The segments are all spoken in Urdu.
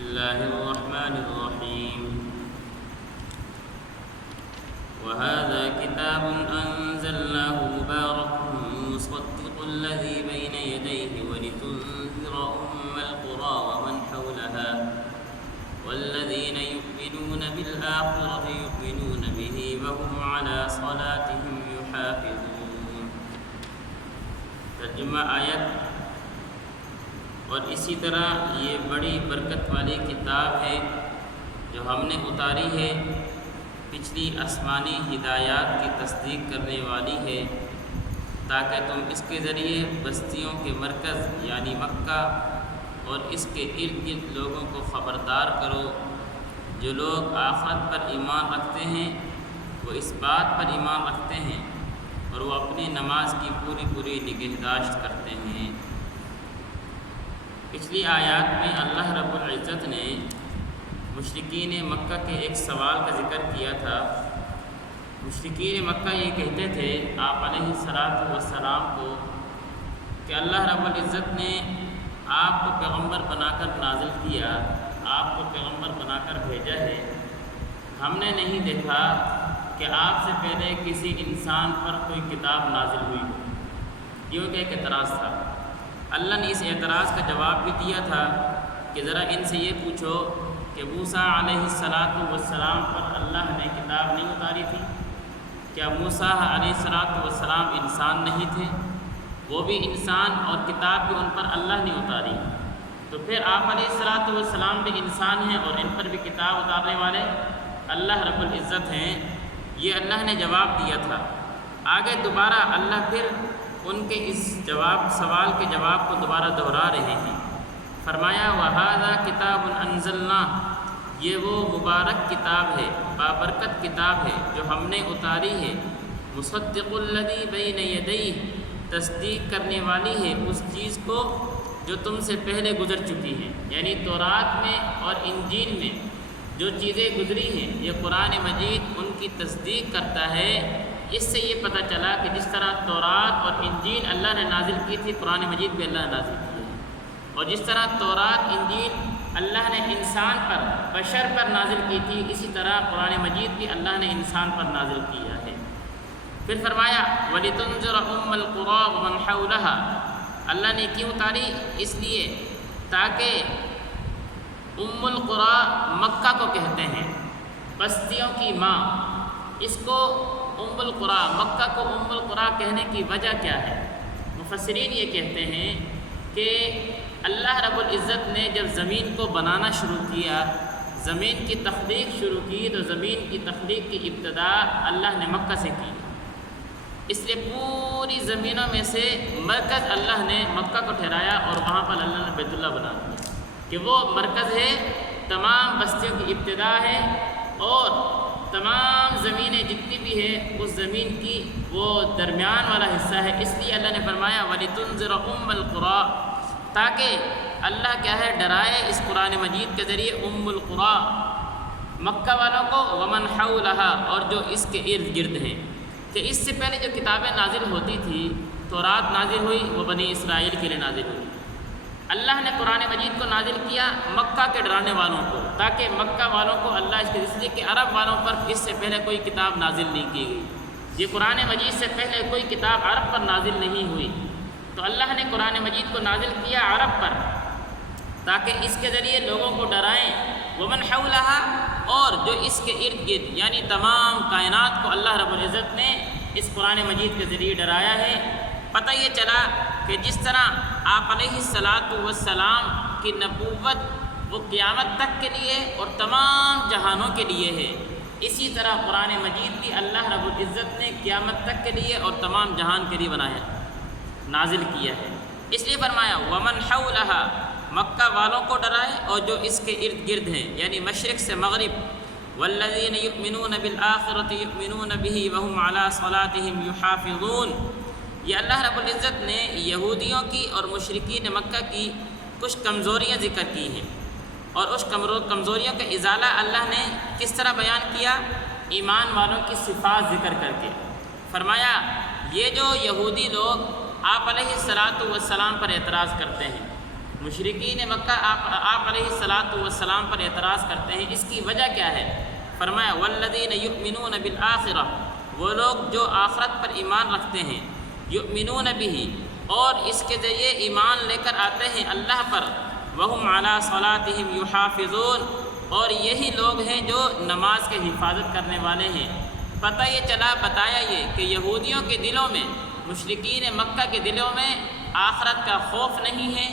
الله الرحمن الرحيم وهذا كتاب أنزلناه مبارك مصدق الذي بين يديه ولتنذر أم القرى ومن حولها والذين يؤمنون بالآخرة يؤمنون به وهم على صلاتهم يحافظون۔ ترجمہ آیت۔ اور اسی طرح یہ بڑی برکت والی کتاب ہے جو ہم نے اتاری ہے، پچھلی آسمانی ہدایات کی تصدیق کرنے والی ہے، تاکہ تم اس کے ذریعے بستیوں کے مرکز یعنی مکہ اور اس کے ارد گرد لوگوں کو خبردار کرو۔ جو لوگ آخرت پر ایمان رکھتے ہیں وہ اس بات پر ایمان رکھتے ہیں اور وہ اپنی نماز کی پوری نگہداشت کرتے ہیں۔ پچھلی آیات میں اللہ رب العزت نے مشرکین مکہ کے ایک سوال کا ذکر کیا تھا۔ مشرکین مکہ یہ کہتے تھے آپ علیہ الصلاۃ والسلام کو کہ اللہ رب العزت نے آپ کو پیغمبر بنا کر نازل کیا، آپ کو پیغمبر بنا کر بھیجا ہے، ہم نے نہیں دیکھا کہ آپ سے پہلے کسی انسان پر کوئی کتاب نازل ہوئی ہو۔ یہ ایک اعتراض تھا۔ اللہ نے اس اعتراض کا جواب بھی دیا تھا کہ ذرا ان سے یہ پوچھو کہ موسیٰ علیہ السلام پر اللہ نے کتاب نہیں اتاری تھی؟ کیا موسیٰ علیہ السلام انسان نہیں تھے؟ وہ بھی انسان اور کتاب بھی ان پر اللہ نے اتاری، تو پھر آپ علیہ السلام بھی انسان ہیں اور ان پر بھی کتاب اتارنے والے اللہ رب العزت ہیں۔ یہ اللہ نے جواب دیا تھا۔ آگے دوبارہ اللہ پھر ان کے اس سوال کے جواب کو دوبارہ دہرا رہے ہیں۔ فرمایا وَهَذَا كِتَابٌ أَنزَلْنَاهُ، یہ وہ مبارک کتاب ہے، بابرکت کتاب ہے جو ہم نے اتاری ہے، مصدق الذی بین یدیہ، تصدیق کرنے والی ہے اس چیز کو جو تم سے پہلے گزر چکی ہیں، یعنی تورات میں اور انجیل میں جو چیزیں گزری ہیں یہ قرآن مجید ان کی تصدیق کرتا ہے۔ اس سے یہ پتہ چلا کہ جس طرح تورات اور انجیل اللہ نے نازل کی تھی، قرآن مجید بھی اللہ نے نازل کی ہے، اور جس طرح تورات انجیل اللہ نے انسان پر، بشر پر نازل کی تھی، اسی طرح قرآن مجید بھی اللہ نے انسان پر نازل کیا ہے۔ پھر فرمایا وَلِتُنذِرَ أُمَّ الْقُرَىٰ وَمَنْ حَوْلَهَا، اللہ نے کیوں اتاری؟ اس لیے تاکہ ام القریٰ مکہ کو کہتے ہیں، بستیوں کی ماں، اس کو ام القریٰ، مکہ کو ام القریٰ کہنے کی وجہ کیا ہے؟ مفسرین یہ کہتے ہیں کہ اللہ رب العزت نے جب زمین کو بنانا شروع کیا، زمین کی تخلیق شروع کی، تو زمین کی تخلیق کی ابتدا اللہ نے مکہ سے کی، اس لیے پوری زمینوں میں سے مرکز اللہ نے مکہ کو ٹھہرایا اور وہاں پر اللہ نے بیت اللہ بنا دیا کہ وہ مرکز ہے، تمام بستیوں کی ابتدا ہے، اور تمام زمینیں جتنی بھی ہے اس زمین کی وہ درمیان والا حصہ ہے۔ اس لیے اللہ نے فرمایا وَلِتُنذِرَ أُمَّ الْقُرَىٰ، تاکہ اللہ کیا ہے ڈرائے اس قرآن مجید کے ذریعے ام القریٰ، مکہ والوں کو، وَمَنْ حَوْلَهَا، اور جو اس کے ارد گرد ہیں، کہ اس سے پہلے جو کتابیں نازل ہوتی تھی، تورات نازل ہوئی، وہ بنی اسرائیل کے لیے نازل ہوئی۔ اللہ نے قرآن مجید کو نازل کیا مکہ کے ڈرانے والوں کو، تاکہ مکہ والوں کو اللہ اس لیے کہ عرب والوں پر اس سے پہلے کوئی کتاب نازل نہیں کی گئی، یہ قرآن مجید سے پہلے کوئی کتاب عرب پر نازل نہیں ہوئی، تو اللہ نے قرآن مجید کو نازل کیا عرب پر تاکہ اس کے ذریعے لوگوں کو ڈرائیں۔ ومن حولها، اور جو اس کے ارد گرد یعنی تمام کائنات کو اللہ رب العزت نے اس قرآن مجید کے ذریعے ڈرایا ہے۔ پتہ یہ چلا کہ جس طرح آپ علیہ السلام کی نبوت وہ قیامت تک کے لیے اور تمام جہانوں کے لیے ہے، اسی طرح قرآن مجید بھی اللہ رب العزت نے قیامت تک کے لیے اور تمام جہان کے لیے بنایا، نازل کیا ہے۔ اس لیے فرمایا وَمَنْ حَوْلَهَا، مکہ والوں کو ڈرائے اور جو اس کے ارد گرد ہیں، یعنی مشرق سے مغرب۔ وَالَّذِينَ يُؤْمِنُونَ بِالْآخِرَةِ يُؤْمِنُونَ بِهِ وَهُمْ عَلَىٰ صَلَاتِهِمْ يُحَافِظُونَ۔ یہ اللہ رب العزت نے یہودیوں کی اور مشرکین مکہ کی کچھ کمزوریاں ذکر کی ہیں، اور اس کمزوریوں کا ازالہ اللہ نے کس طرح بیان کیا؟ ایمان والوں کی صفات ذکر کر کے فرمایا یہ جو یہودی لوگ آپ علیہ السلام پر اعتراض کرتے ہیں مشرکین مکہ آپ علیہ الصلاۃ والسلام پر اعتراض کرتے ہیں، اس کی وجہ کیا ہے؟ فرمایا والذین یؤمنون بالآخرہ، وہ لوگ جو آخرت پر ایمان رکھتے ہیں، یؤمنون بہ، اور اس کے ذریعے ایمان لے کر آتے ہیں اللہ پر، وہم علی صلاتہم یحافظون، اور یہی لوگ ہیں جو نماز کے حفاظت کرنے والے ہیں۔ پتہ یہ چلا، بتایا یہ کہ یہودیوں کے دلوں میں، مشرکین مکہ کے دلوں میں آخرت کا خوف نہیں ہے،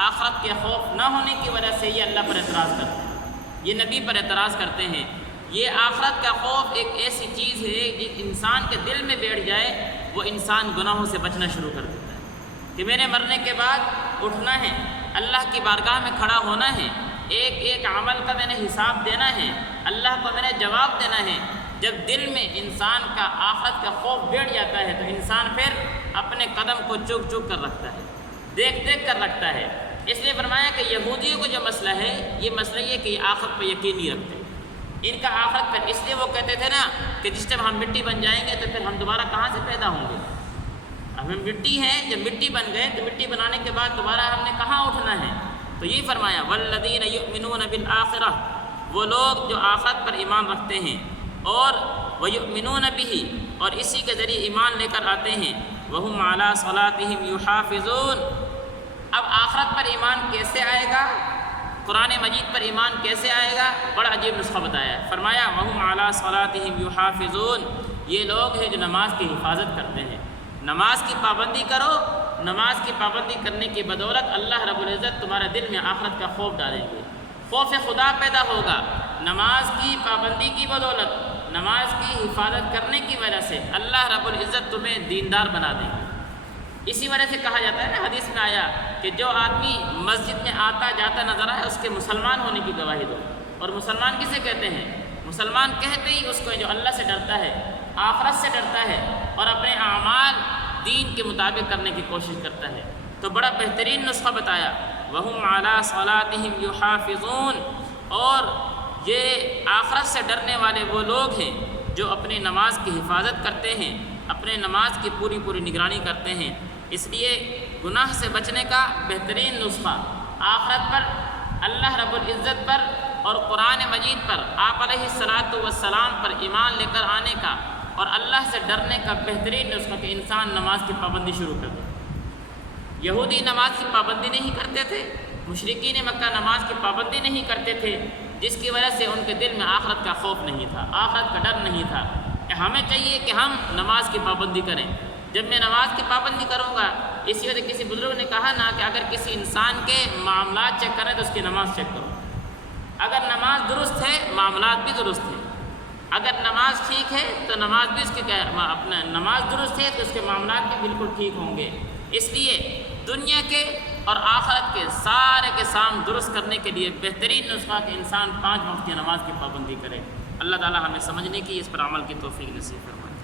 آخرت کے خوف نہ ہونے کی وجہ سے یہ اللہ پر اعتراض کرتے ہیں، یہ نبی پر اعتراض کرتے ہیں۔ یہ آخرت کا خوف ایک ایسی چیز ہے جو انسان کے دل میں بیٹھ جائے، وہ انسان گناہوں سے بچنا شروع کر دیتا ہے کہ میرے مرنے کے بعد اٹھنا ہے، اللہ کی بارگاہ میں کھڑا ہونا ہے، ایک ایک عمل کا میں نے حساب دینا ہے، اللہ کو میں نے جواب دینا ہے۔ جب دل میں انسان کا آخرت کا خوف بیٹھ جاتا ہے تو انسان پھر اپنے قدم کو چک چک کر رکھتا ہے، دیکھ دیکھ کر رکھتا ہے۔ اس لیے فرمایا کہ یہودیوں کو جو مسئلہ ہے، یہ مسئلہ یہ کہ یہ آخرت پہ یقین نہیں رکھتے، ان کا آخرت پر، اس لیے وہ کہتے تھے نا کہ جس ٹائم ہم مٹی بن جائیں گے تو پھر ہم دوبارہ کہاں سے پیدا ہوں گے؟ اب ہم مٹی ہیں، جب مٹی بن گئے تو مٹی بنانے کے بعد دوبارہ ہم نے کہاں اٹھنا ہے؟ تو یہی فرمایا والذین یؤمنون بالآخرہ، وہ لوگ جو آخرت پر ایمان رکھتے ہیں اور ویؤمنون بہ، اور اسی کے ذریعے ایمان لے کر آتے ہیں، وہم علی صلاتہم یحافظون۔ اب آخرت پر ایمان کیسے آئے گا؟ قرآن مجید پر ایمان کیسے آئے گا؟ بڑا عجیب نسخہ بتایا ہے، فرمایا وہم علی صلاتہم یحافظون، یہ لوگ ہیں جو نماز کی حفاظت کرتے ہیں۔ نماز کی پابندی کرو، نماز کی پابندی کرنے کی بدولت اللہ رب العزت تمہارے دل میں آخرت کا خوف ڈالیں گے، خوف خدا پیدا ہوگا۔ نماز کی پابندی کی بدولت، نماز کی حفاظت کرنے کی وجہ سے اللہ رب العزت تمہیں دیندار بنا دیں گے۔ اسی وجہ سے کہا جاتا ہے نا، حدیث میں آیا کہ جو آدمی مسجد میں آتا جاتا نظر آئے اس کے مسلمان ہونے کی گواہی دو۔ اور مسلمان کسے کہتے ہیں؟ مسلمان کہتے ہی اس کو جو اللہ سے ڈرتا ہے، آخرت سے ڈرتا ہے اور اپنے اعمال دین کے مطابق کرنے کی کوشش کرتا ہے۔ تو بڑا بہترین نسخہ بتایا، وہم علی صلاتہم یحافظون، اور یہ آخرت سے ڈرنے والے وہ لوگ ہیں جو اپنی نماز کی حفاظت کرتے ہیں، اپنے نماز کی پوری پوری نگرانی کرتے ہیں۔ اس لیے گناہ سے بچنے کا بہترین نسخہ آخرت پر، اللہ رب العزت پر اور قرآن مجید پر، آپ علیہ الصلاۃ والسلام پر ایمان لے کر آنے کا اور اللہ سے ڈرنے کا بہترین نسخہ کہ انسان نماز کی پابندی شروع کر دے۔ یہودی نماز کی پابندی نہیں کرتے تھے، مشرکین مکہ نماز کی پابندی نہیں کرتے تھے، جس کی وجہ سے ان کے دل میں آخرت کا خوف نہیں تھا، آخرت کا ڈر نہیں تھا۔ ہمیں چاہیے کہ ہم نماز کی پابندی کریں۔ جب میں نماز کی پابندی کروں گا، اسی وجہ سے کسی بزرگ نے کہا نا کہ اگر کسی انسان کے معاملات چیک کریں تو اس کی نماز چیک کرو۔ اگر نماز درست ہے، معاملات بھی درست ہیں۔ اگر نماز ٹھیک ہے تو نماز بھی اس کے اپنا نماز درست ہے تو اس کے معاملات بھی بالکل ٹھیک ہوں گے۔ اس لیے دنیا کے اور آخرت کے سارے کے سام درست کرنے کے لیے بہترین نسخہ کہ انسان 5 وقت کی نماز کی پابندی کرے۔ اللہ تعالی ہمیں سمجھنے کی، اس پر عمل کی توفیق نصیب فرمائے۔